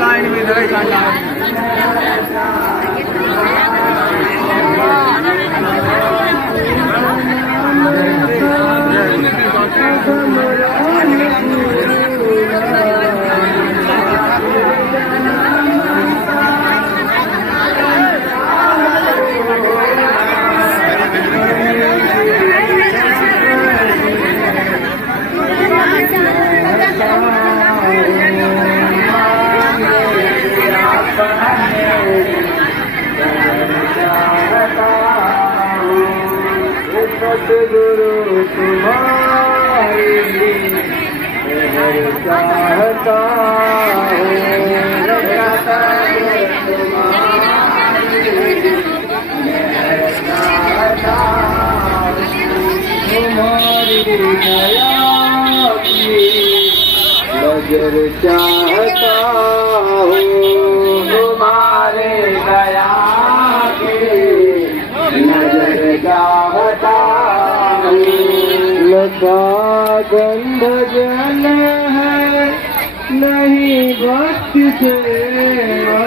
Line में सतगुरु तुम्हारी मेहर चाहता हूँ, तुम्हारी दया की नजर चाहता हूँ, तुम्हारे दया की नजर चाहता हूँ। लता गंध जल है नहीं भक्ति सेवा,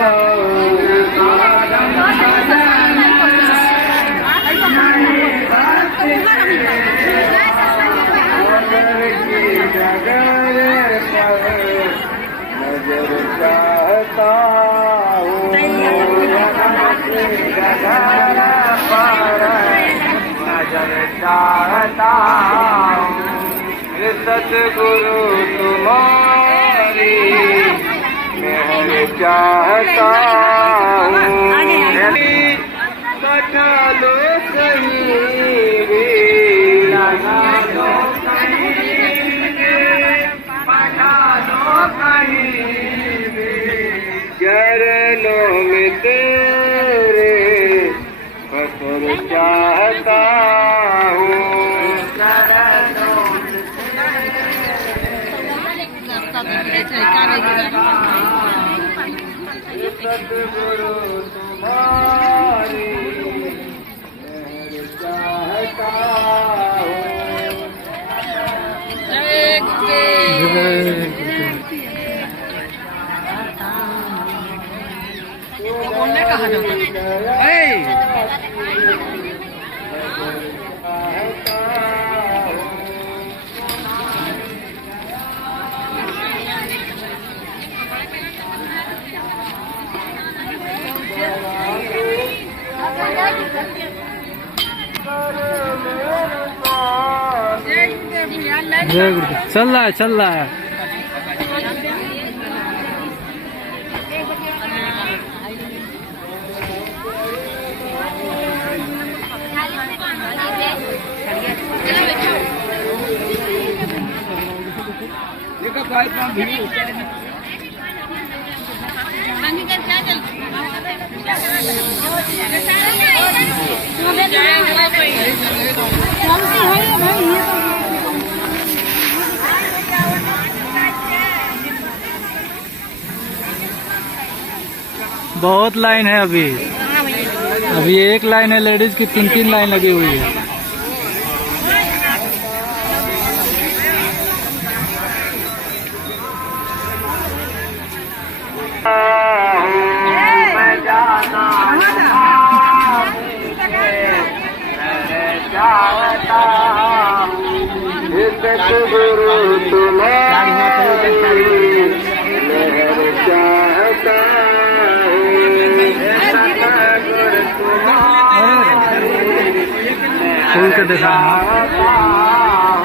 नजर चाहता हूँ, नजर चाहता हूँ। सतगुरु तुम्हारी मेहर चाहता हूँ, बैठा लो कहीं भी, लगा लो चरणों में तेरे पसर चाहता हूँ, चरणों में सतगुरु तुम्हारी मेहर चाहता हूँ। बोलने कहा जाता है। चल रहा है, चल रहा है। बहुत लाइन है अभी एक लाइन है, लेडीज की 3-3 लाइन लगी हुई है। सतगुरु तुम्हारी मेहर चाहता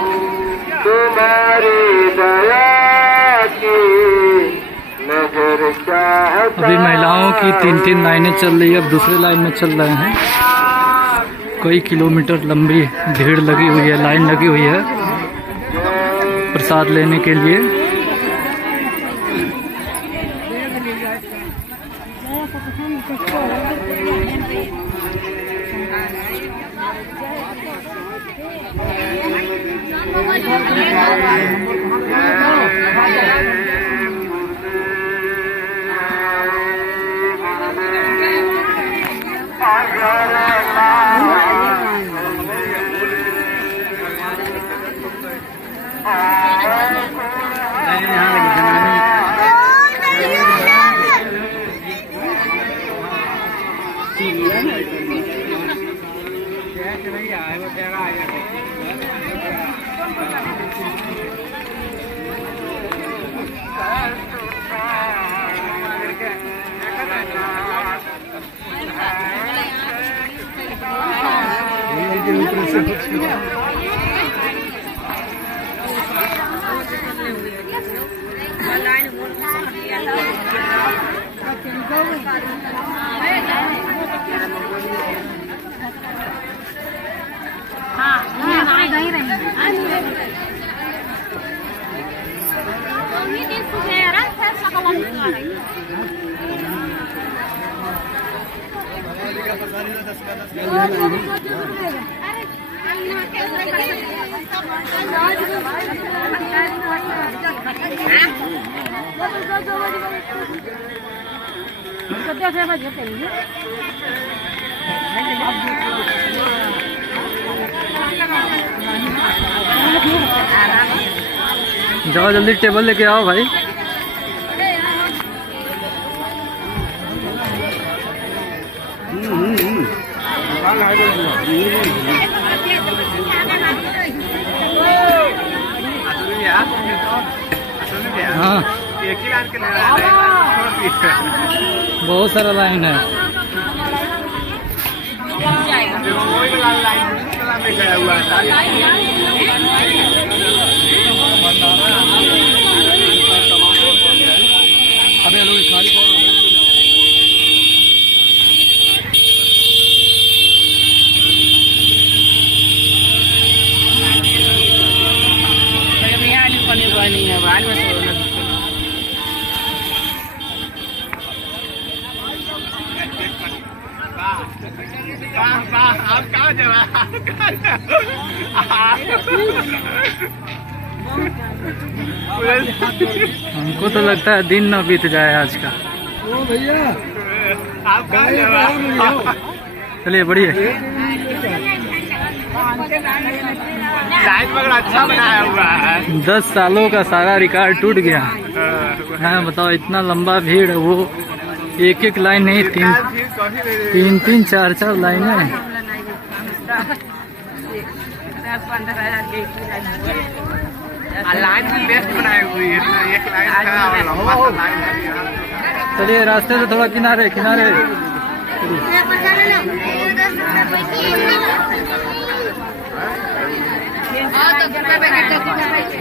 हूँ, तुम्हारी दया की नजर चाहता। अभी महिलाओं की 3-3 लाइनें चल रही है, अब दूसरी लाइन में चल रहे हैं। कई किलोमीटर लंबी भीड़ लगी हुई है, लाइन लगी हुई है प्रसाद लेने के लिए। हाँ जाओ जल्दी टेबल लेके आओ भाई। हाँ बहुत सारा लाइन है। अबे लोग सारी नहीं है बाद में आप कहाँ जा हमको तो लगता है दिन न बीत जाए आज का। ओ भैया आप कहाँ जा चलिए बढ़िया। साइड वगैरह अच्छा बनाया हुआ है। 10 सालों का सारा रिकॉर्ड टूट गया। हाँ बताओ, इतना लंबा भीड़ है। वो एक एक लाइन नहीं, तीन 4 लाइनें। लाइन भी बेस्ट बनाई हुई है। एक लाइन खड़ा और लंबा सा लाइन है। चलिए रास्ते से थोड़ा किनारे किनारे।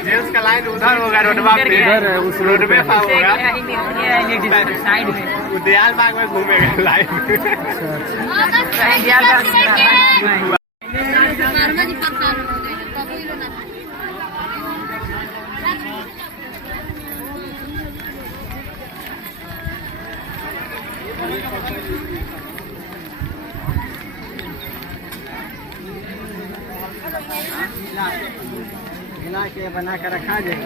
जेंट्स का लाइन उधर होगा, रोडवा पे इधर है, उस रोड रोडवे पे। होगा, साइड में उदयाल बाग में घूमेगा लाइन। हिला के बना कर रखा जाए।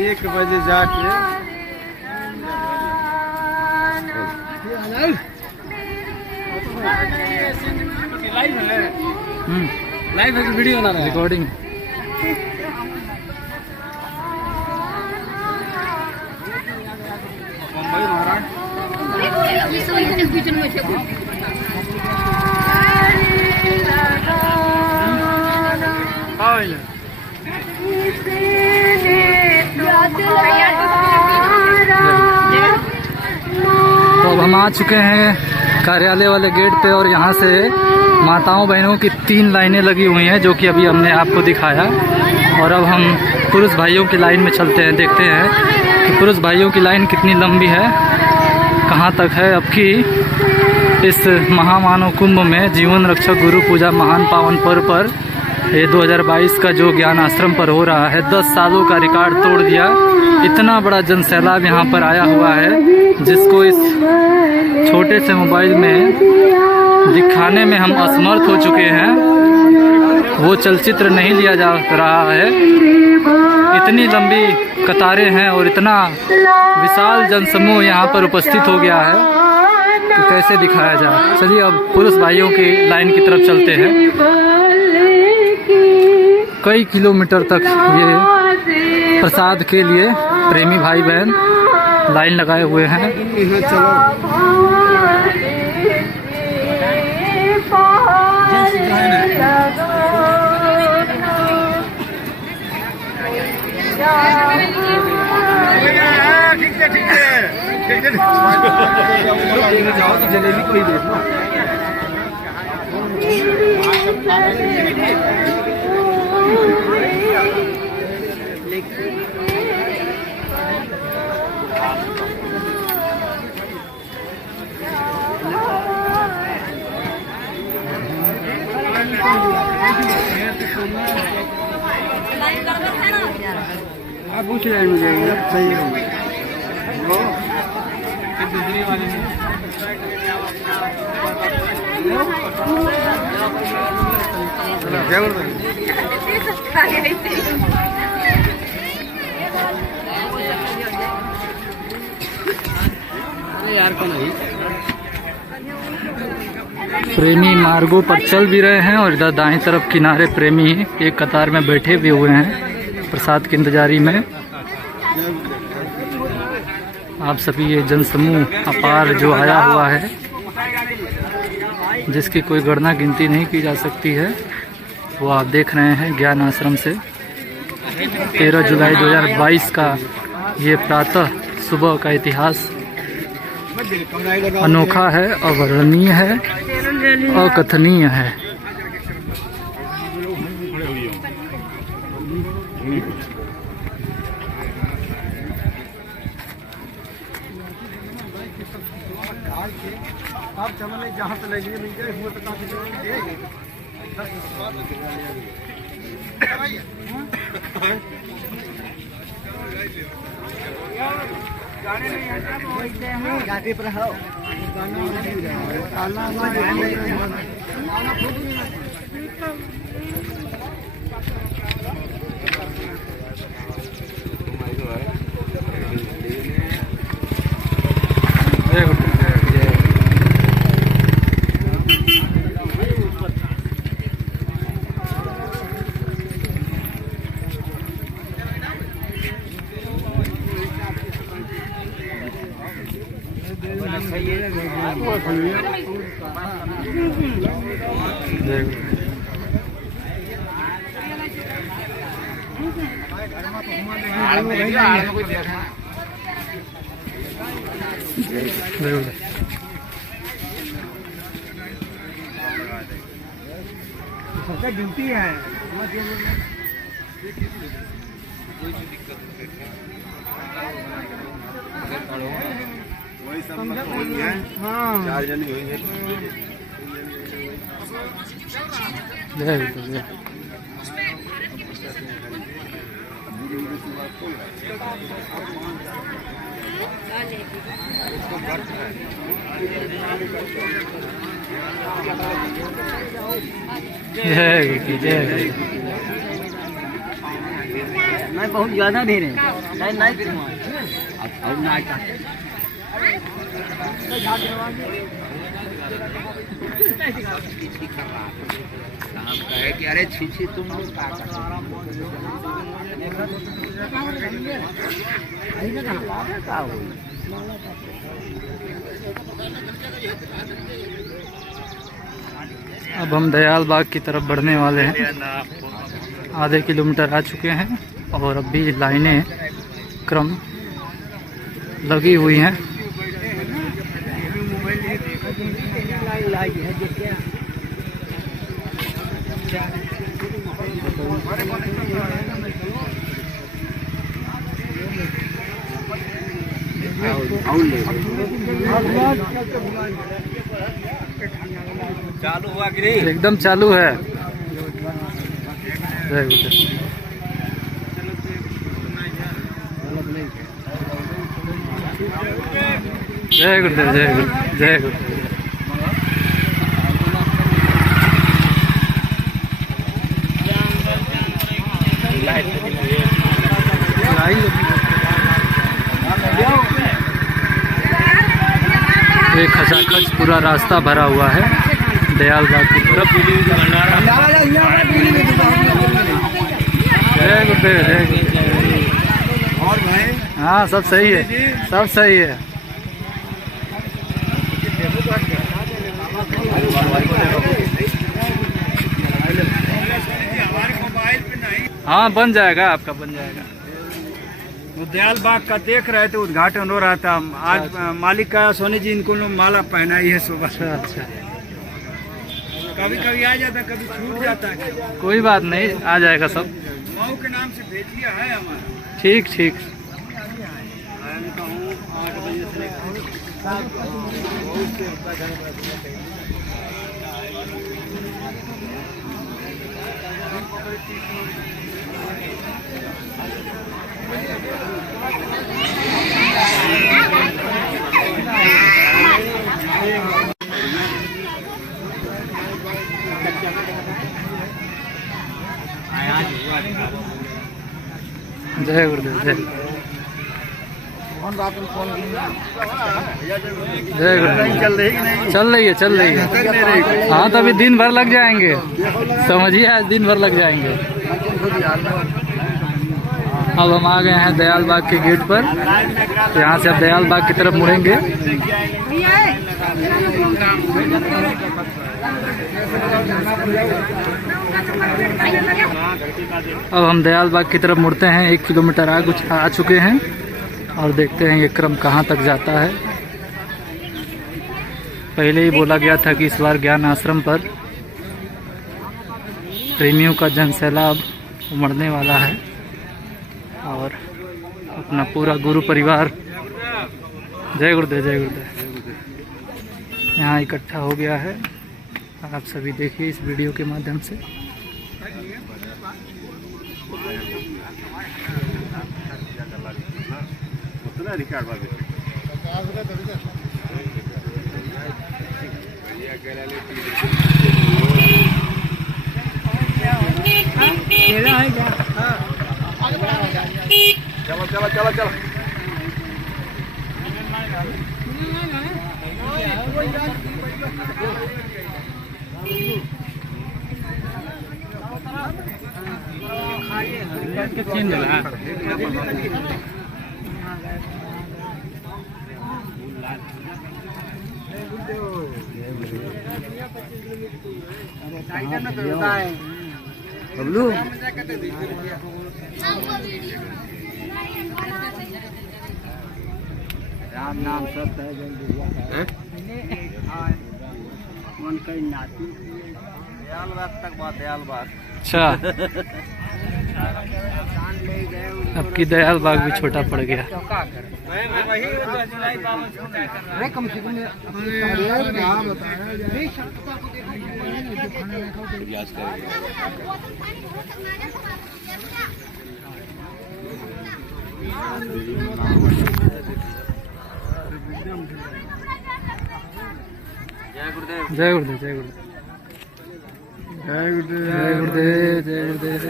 एक बजे जाके लाइव है, वीडियो बना रहा है, रिकॉर्डिंग। तो अब हम आ चुके हैं कार्यालय वाले गेट पे, और यहाँ से माताओं बहनों की 3 लाइनें लगी हुई हैं, जो कि अभी हमने आपको दिखाया। और अब हम पुरुष भाइयों की लाइन में चलते हैं, देखते हैं कि पुरुष भाइयों की लाइन कितनी लंबी है, कहाँ तक है। अब की इस महामानव कुंभ में जीवन रक्षक गुरु पूजा महान पावन पर्व पर ये 2022 का जो ज्ञान आश्रम पर हो रहा है, 10 सालों का रिकॉर्ड तोड़ दिया। इतना बड़ा जनसैलाब यहाँ पर आया हुआ है, जिसको इस छोटे से मोबाइल में दिखाने में हम असमर्थ हो चुके हैं। वो चलचित्र नहीं लिया जा रहा है। इतनी लंबी कतारें हैं और इतना विशाल जनसमूह यहाँ पर उपस्थित हो गया है कि कैसे दिखाया जाए। चलिए अब पुरुष भाइयों की लाइन की तरफ चलते हैं। कई किलोमीटर तक ये प्रसाद के लिए प्रेमी भाई बहन लाइन लगाए हुए हैं। जलेबी को ही देखना। आप पूछ रहे हैं मुझे सही है दूसरी वाले में यार को नहीं प्रेमी मार्गों पर चल भी रहे हैं और इधर दाएं तरफ किनारे प्रेमी एक कतार में बैठे भी हुए हैं प्रसाद की इंतजारी में। आप सभी ये जनसमूह अपार जो आया हुआ है जिसकी कोई गणना गिनती नहीं की जा सकती है वो आप देख रहे हैं ज्ञान आश्रम से 13 जुलाई 2022 का ये प्रातः सुबह का इतिहास अनोखा है, अवर्णनीय है, अकथनीय है। आप चमन जहाँ से लगे मिल जाए वो तो काफी गाड़ी पर हो सबका गिनती है वही सब हाँ 4 जन हुई है। नहीं बहुत ज्यादा दे रहे हैं कि अरे छी तुम लोग अब हम दयाल बाग की तरफ बढ़ने वाले हैं। आधे किलोमीटर आ चुके हैं और अब भी लाइनें क्रम लगी हुई हैं। चालू हुआ कि नहीं? एकदम चालू है। जय गुरुदेव, जय गुरुदेव, जय गुरुदेव। ये खचाखच पूरा रास्ता भरा हुआ है दयाल बाग की तरफ। जय गुरुदेव, जय गुरुदेव। और भाई हाँ सब सही है, सब सही है। हाँ बन जाएगा, आपका बन जाएगा। दयाल बाग का देख रहे थे, उद्घाटन हो रहा था आज। मालिक का सोनी जी इनको माला पहनाई है सुबह। अच्छा अच्छा। कभी कभी आ जाता, कभी छूट जाता है। कोई बात नहीं, आ जाएगा सब। मऊ के नाम से भेजिए है हमारा। ठीक ठीक। जय गुरुदेव, जय जय गुरुदेव। चल रही है। हाँ, तो अभी दिन भर लग जाएंगे, समझिए, आज दिन भर लग जाएंगे। अब हम आ गए हैं दयाल बाग के गेट पर। तो यहाँ से अब दयाल बाग की तरफ मुड़ेंगे। अब हम दयाल बाग की तरफ मुड़ते हैं। 1 किलोमीटर आ चुके हैं और देखते हैं ये क्रम कहाँ तक जाता है। पहले ही बोला गया था कि इस बार ज्ञान आश्रम पर प्रेमियों का जन सैलाब उमड़ने वाला है और अपना पूरा गुरु परिवार, जय गुरुदेव, जय गुरुदेव, यहाँ इकट्ठा हो गया है। आप सभी देखिए इस वीडियो के माध्यम से। चलो। बबलू राम नाम सब दयाल बाग तक बात, दयाल बाग। अच्छा, अब की दयाल बाग भी छोटा पड़ गया। जय गुरुदेव, जय गुरुदेव, जय गुरुदेव, जय गुरुदेव, जय गुरुदेव।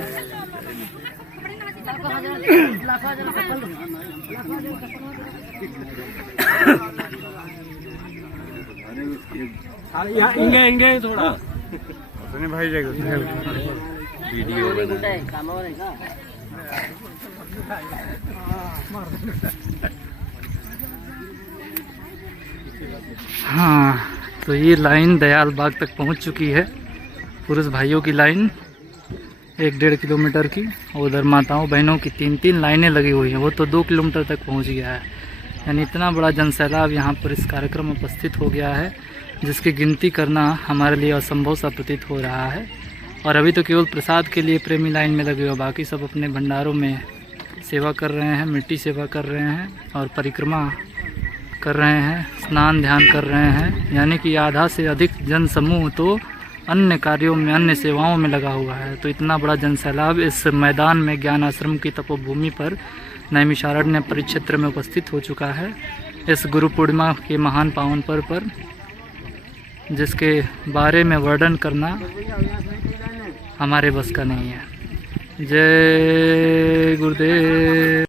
इंगे थोड़ा भाई, जय गुरुदेव। वीडियो हाँ, तो ये लाइन दयाल बाग तक पहुंच चुकी है। पुरुष भाइयों की लाइन 1-1.5 किलोमीटर की, और उधर माताओं बहनों की 3-3 लाइनें लगी हुई हैं। वो तो 2 किलोमीटर तक पहुंच गया है। यानी इतना बड़ा जनसैलाब यहाँ पर इस कार्यक्रम में उपस्थित हो गया है, जिसकी गिनती करना हमारे लिए असंभव सा प्रतीत हो रहा है। और अभी तो केवल प्रसाद के लिए प्रेमी लाइन में लगे हुए, बाकी सब अपने भंडारों में सेवा कर रहे हैं, मिट्टी सेवा कर रहे हैं और परिक्रमा कर रहे हैं, स्नान ध्यान कर रहे हैं। यानी कि आधा से अधिक जन समूह तो अन्य कार्यों में, अन्य सेवाओं में लगा हुआ है। तो इतना बड़ा जनसैलाब इस मैदान में, ज्ञान आश्रम की तपोभूमि पर, नैमिषारण्य परिक्षेत्र में उपस्थित हो चुका है। इस गुरु पूर्णिमा के महान पावन पर्व पर, जिसके बारे में वर्णन करना हमारे बस का नहीं है। जय गुरुदेव।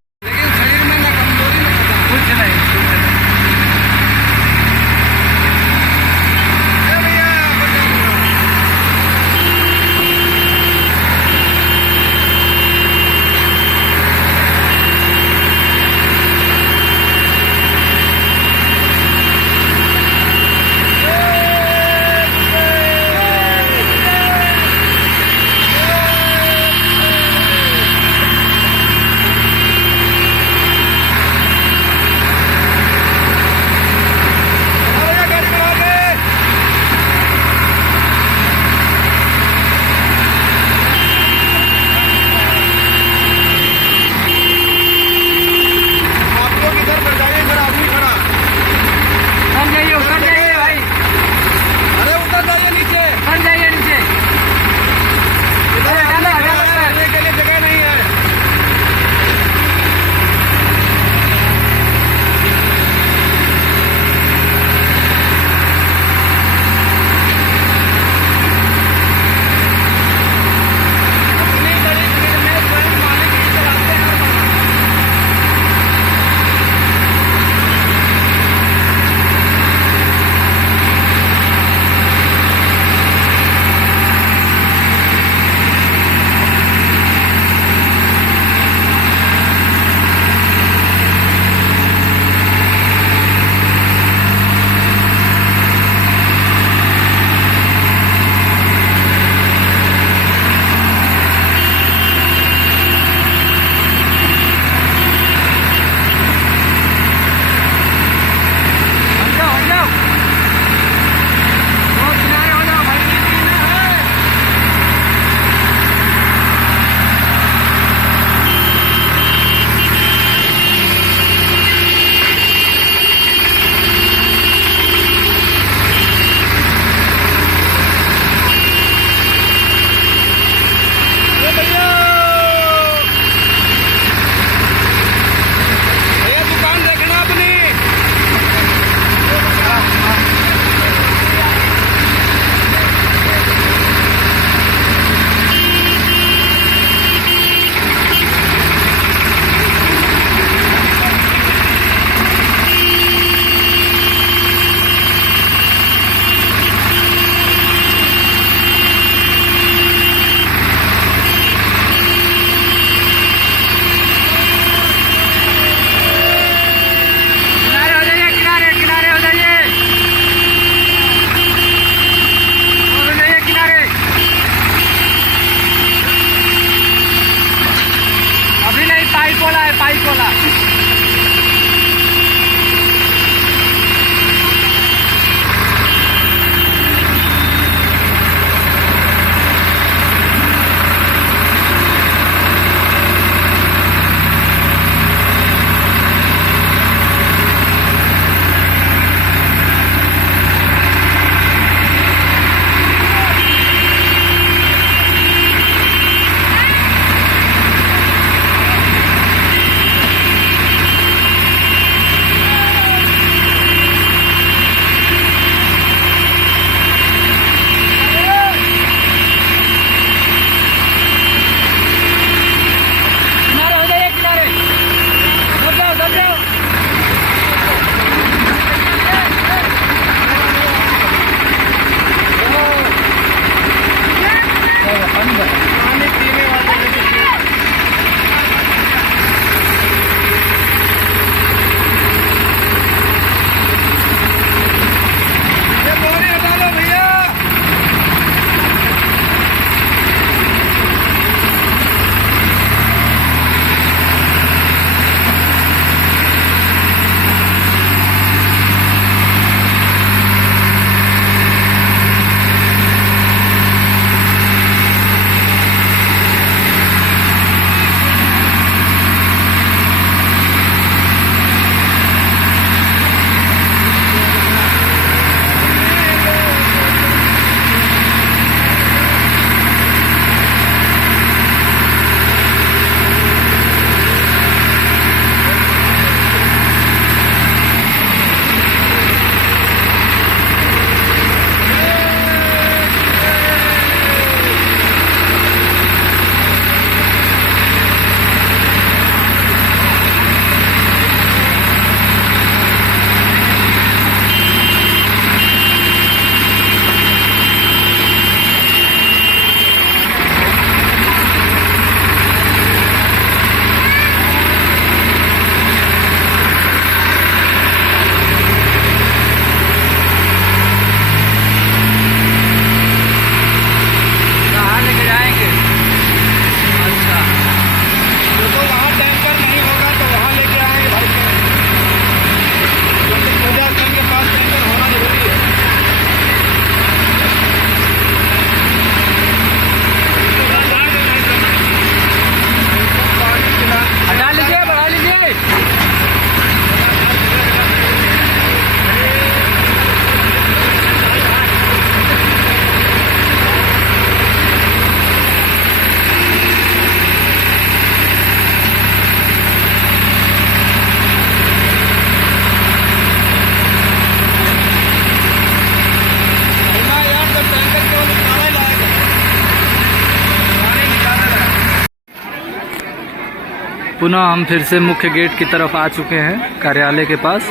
पुनः हम फिर से मुख्य गेट की तरफ आ चुके हैं, कार्यालय के पास,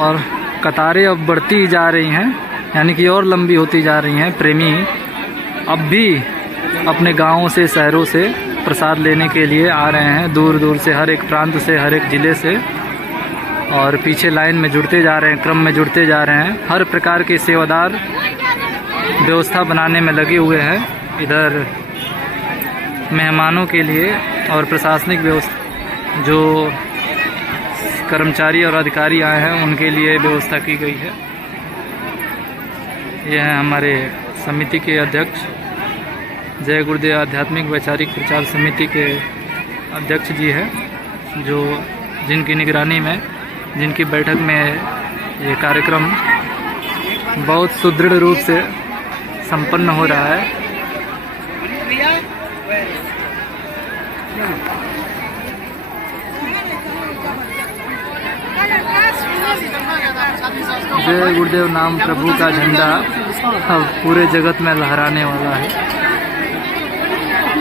और कतारें अब बढ़ती जा रही हैं, यानी कि और लंबी होती जा रही हैं। प्रेमी अब भी अपने गांवों से, शहरों से प्रसाद लेने के लिए आ रहे हैं, दूर दूर से, हर एक प्रांत से, हर एक ज़िले से, और पीछे लाइन में जुड़ते जा रहे हैं, क्रम में जुड़ते जा रहे हैं। हर प्रकार के सेवादार व्यवस्था बनाने में लगे हुए हैं। इधर मेहमानों के लिए और प्रशासनिक व्यवस्था, जो कर्मचारी और अधिकारी आए हैं उनके लिए व्यवस्था की गई है। यह है हमारे समिति के अध्यक्ष, जय गुरुदेव आध्यात्मिक वैचारिक प्रचार समिति के अध्यक्ष जी हैं, जो जिनकी निगरानी में, जिनकी बैठक में ये कार्यक्रम बहुत सुदृढ़ रूप से संपन्न हो रहा है। जय गुरुदेव नाम प्रभु का झंडा अब पूरे जगत में लहराने वाला है।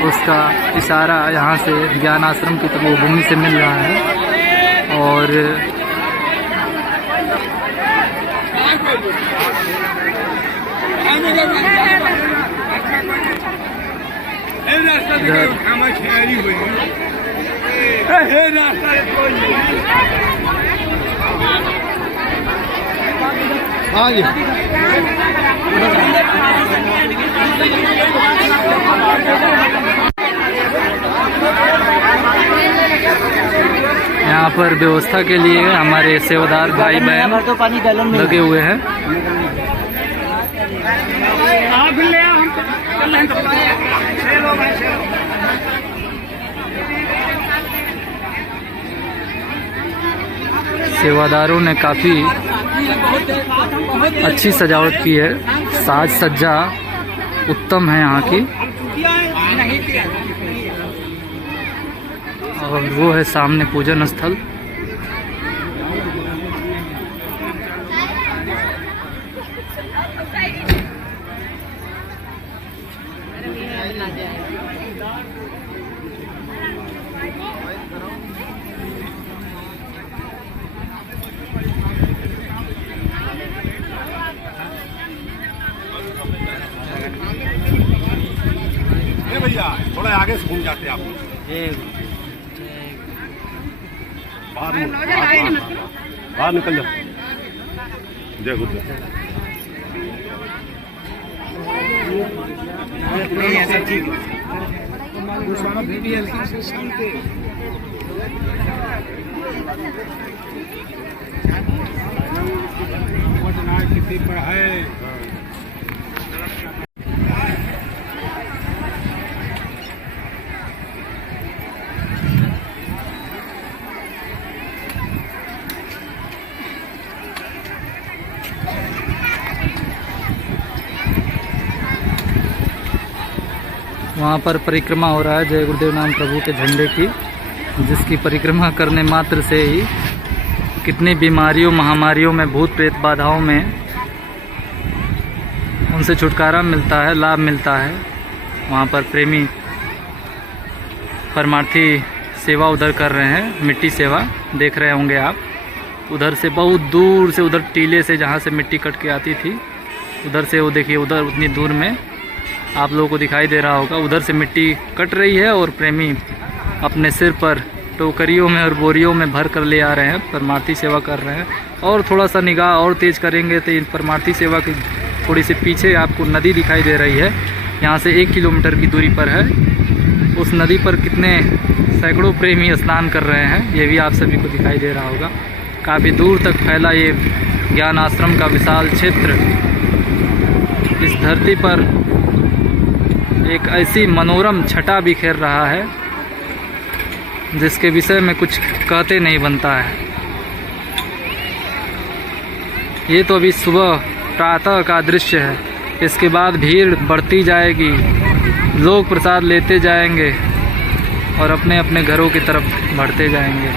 उसका इशारा यहाँ से ज्ञान आश्रम की तपोभूमि से मिल रहा है, और यहाँ पर व्यवस्था के लिए हमारे सेवादार भाई बहन लगे हुए हैं। सेवादारों ने काफ़ी अच्छी सजावट की है, साज सज्जा उत्तम है यहाँ की, और वो है सामने पूजन स्थल। भैया थोड़ा आगे से घूम जाते आप, बाहर निकल जाओ। जय गुरुदेव। किसी पर है वहाँ पर परिक्रमा हो रहा है जय गुरुदेव नाम प्रभु के झंडे की, जिसकी परिक्रमा करने मात्र से ही कितनी बीमारियों, महामारियों में, भूत प्रेत बाधाओं में उनसे छुटकारा मिलता है, लाभ मिलता है। वहाँ पर प्रेमी परमार्थी सेवा उधर कर रहे हैं, मिट्टी सेवा देख रहे होंगे आप। उधर से बहुत दूर से, उधर टीले से जहाँ से मिट्टी कट के आती थी, उधर से वो देखिए, उधर उतनी दूर में आप लोगों को दिखाई दे रहा होगा, उधर से मिट्टी कट रही है और प्रेमी अपने सिर पर टोकरियों में और बोरियों में भर कर ले आ रहे हैं, परमार्थी सेवा कर रहे हैं। और थोड़ा सा निगाह और तेज करेंगे तो इन परमार्थी सेवा की थोड़ी सी पीछे आपको नदी दिखाई दे रही है, यहाँ से 1 किलोमीटर की दूरी पर है। उस नदी पर कितने सैकड़ों प्रेमी स्नान कर रहे हैं, ये भी आप सभी को दिखाई दे रहा होगा। काफ़ी दूर तक फैला ये ज्ञान आश्रम का विशाल क्षेत्र इस धरती पर एक ऐसी मनोरम छटा बिखेर रहा है जिसके विषय में कुछ कहते नहीं बनता है। ये तो अभी सुबह प्रातः का दृश्य है, इसके बाद भीड़ बढ़ती जाएगी, लोग प्रसाद लेते जाएंगे और अपने अपने घरों की तरफ बढ़ते जाएंगे।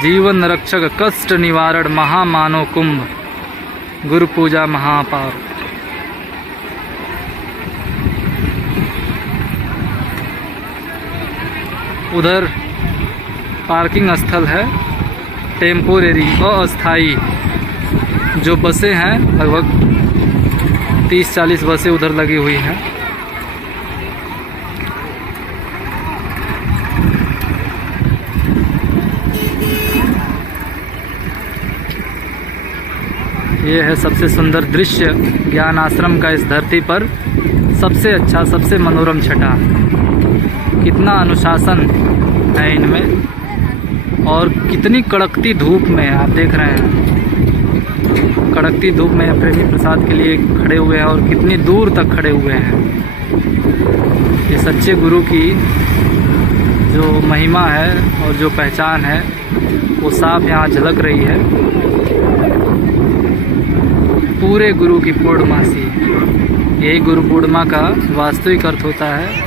जीवन रक्षक कष्ट निवारण महामानव कुंभ, गुरु पूजा महापार। उधर पार्किंग स्थल है, टेम्पोरेरी अस्थाई जो बसें हैं, लगभग 30-40 बसें उधर लगी हुई हैं। ये है सबसे सुंदर दृश्य ज्ञान आश्रम का इस धरती पर, सबसे अच्छा, सबसे मनोरम छटा। कितना अनुशासन है इनमें और कितनी कड़कती धूप में आप देख रहे हैं, कड़कती धूप में प्रेमी प्रसाद के लिए खड़े हुए हैं और कितनी दूर तक खड़े हुए हैं। ये सच्चे गुरु की जो महिमा है और जो पहचान है वो साफ यहाँ झलक रही है। पूरे गुरु की पूर्णमासी, यही गुरु पूर्णिमा का वास्तविक अर्थ होता है।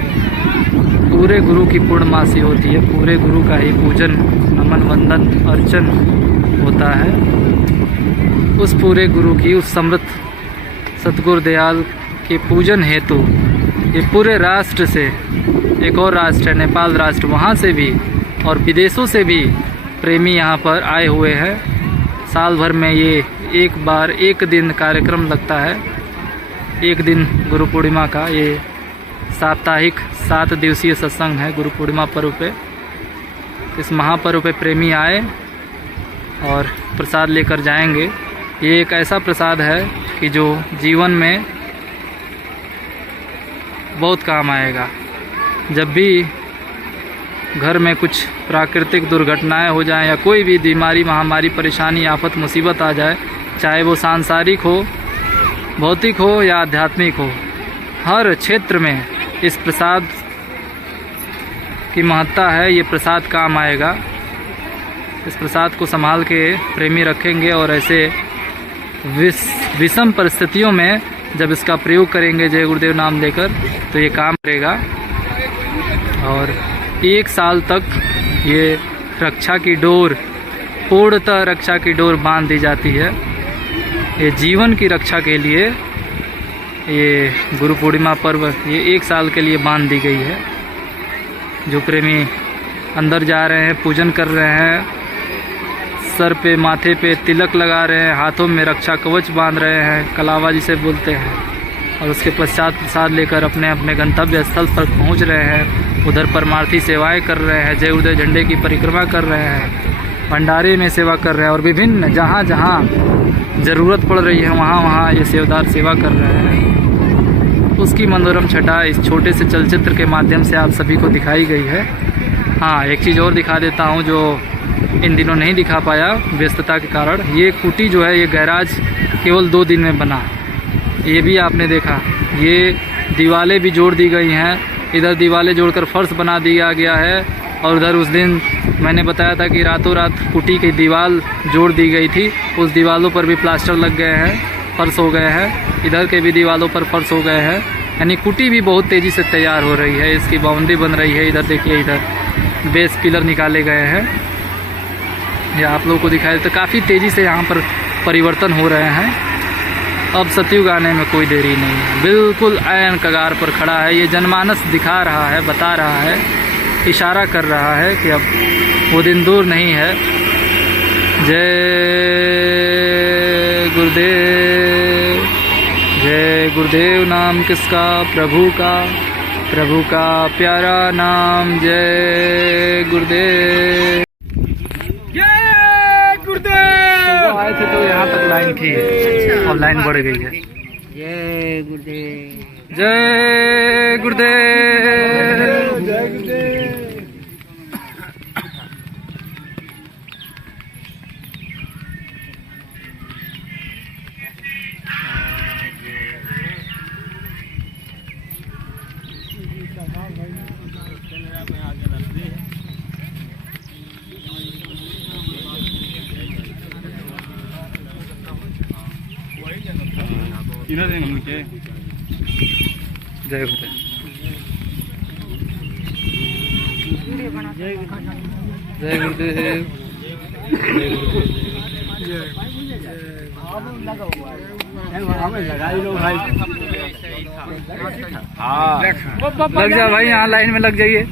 पूरे गुरु की पूर्णमासी होती है, पूरे गुरु का ही पूजन, नमन, वंदन, अर्चन होता है। उस पूरे गुरु की, उस समृद्ध सतगुरु दयाल के पूजन हेतु ये पूरे राष्ट्र से, एक और राष्ट्र है नेपाल राष्ट्र, वहाँ से भी और विदेशों से भी प्रेमी यहाँ पर आए हुए हैं। साल भर में ये एक बार एक दिन कार्यक्रम लगता है, एक दिन गुरु पूर्णिमा का। ये साप्ताहिक 7 दिवसीय सत्संग है गुरु पूर्णिमा पर्व पे। इस महापर्व पे प्रेमी आए और प्रसाद लेकर जाएंगे। ये एक ऐसा प्रसाद है कि जो जीवन में बहुत काम आएगा। जब भी घर में कुछ प्राकृतिक दुर्घटनाएं हो जाएं या कोई भी बीमारी, महामारी, परेशानी, आफत, मुसीबत आ जाए, चाहे वो सांसारिक हो, भौतिक हो या आध्यात्मिक हो, हर क्षेत्र में इस प्रसाद की महत्ता है। ये प्रसाद काम आएगा। इस प्रसाद को संभाल के प्रेमी रखेंगे और ऐसे विषम परिस्थितियों में जब इसका प्रयोग करेंगे जय गुरुदेव नाम लेकर, तो ये काम करेगा। और 1 साल तक ये रक्षा की डोर, पूर्णतः रक्षा की डोर बांध दी जाती है। ये जीवन की रक्षा के लिए ये गुरु पूर्णिमा पर्व ये 1 साल के लिए बांध दी गई है। जो प्रेमी अंदर जा रहे हैं, पूजन कर रहे हैं, सर पे, माथे पे तिलक लगा रहे हैं, हाथों में रक्षा कवच बांध रहे हैं, कलावा जिसे बोलते हैं, और उसके पश्चात प्रसाद लेकर अपने अपने गंतव्य स्थल पर पहुंच रहे हैं। उधर परमार्थी सेवाएं कर रहे हैं, जय गुरुदेव झंडे की परिक्रमा कर रहे हैं, भंडारे में सेवा कर रहे हैं और विभिन्न जहाँ जहाँ ज़रूरत पड़ रही है वहाँ वहाँ ये सेवादार सेवा कर रहे हैं। उसकी मनोरम छटा इस छोटे से चलचित्र के माध्यम से आप सभी को दिखाई गई है। हाँ, एक चीज़ और दिखा देता हूँ जो इन दिनों नहीं दिखा पाया व्यस्तता के कारण। ये कुटी जो है, ये गैराज केवल 2 दिन में बना, ये भी आपने देखा। ये दीवारें भी जोड़ दी गई हैं, इधर दीवारें जोड़कर फर्श बना दिया गया है, और उधर उस दिन मैंने बताया था कि रातों रात कुटी की दीवार जोड़ दी गई थी। उस दीवारों पर भी प्लास्टर लग गए हैं, फर्श हो गए हैं, इधर के भी दीवारों पर फर्श हो गए हैं। यानी कुटी भी बहुत तेज़ी से तैयार हो रही है, इसकी बाउंड्री बन रही है। इधर देखिए, इधर बेस पिलर निकाले गए हैं। ये आप लोगों को दिखाई देता, काफ़ी तेज़ी से यहाँ पर परिवर्तन हो रहे हैं। अब सतयुग आने में कोई देरी नहीं है, बिल्कुल ऐन कगार पर खड़ा है। ये जनमानस दिखा रहा है, बता रहा है, इशारा कर रहा है कि अब वो दिन दूर नहीं है। जय गुरुदेव, जय गुरुदेव नाम किसका? प्रभु का, प्रभु का प्यारा नाम। जय गुरुदेव, जय गुरुदेव। तो आए थे तो यहाँ तक लाइन थी और लाइन बढ़ गई है। जय गुरुदेव, जय गुरुदेव, जय गुरुदेव। इधर हैं हम के। जय गुरुदेव, जय गुरुदेव, हाँ, लग जा भाई, यहाँ लाइन में लग जाइए।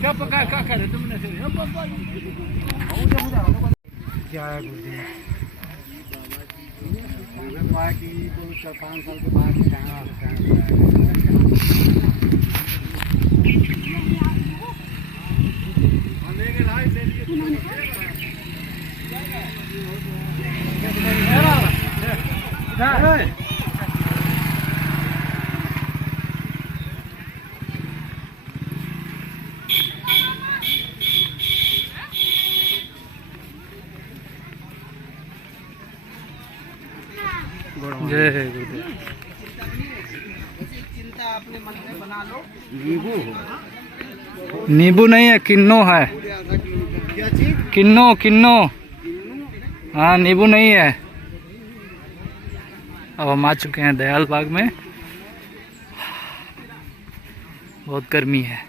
जय गुरुदेव। चिंता अपने मन में बना लो। नींबू नहीं है, किन्नो है। क्या चीज? किन्नो किन्नो। हाँ, नींबू नहीं है। अब हम आ चुके हैं दयाल बाग में। बहुत गर्मी है।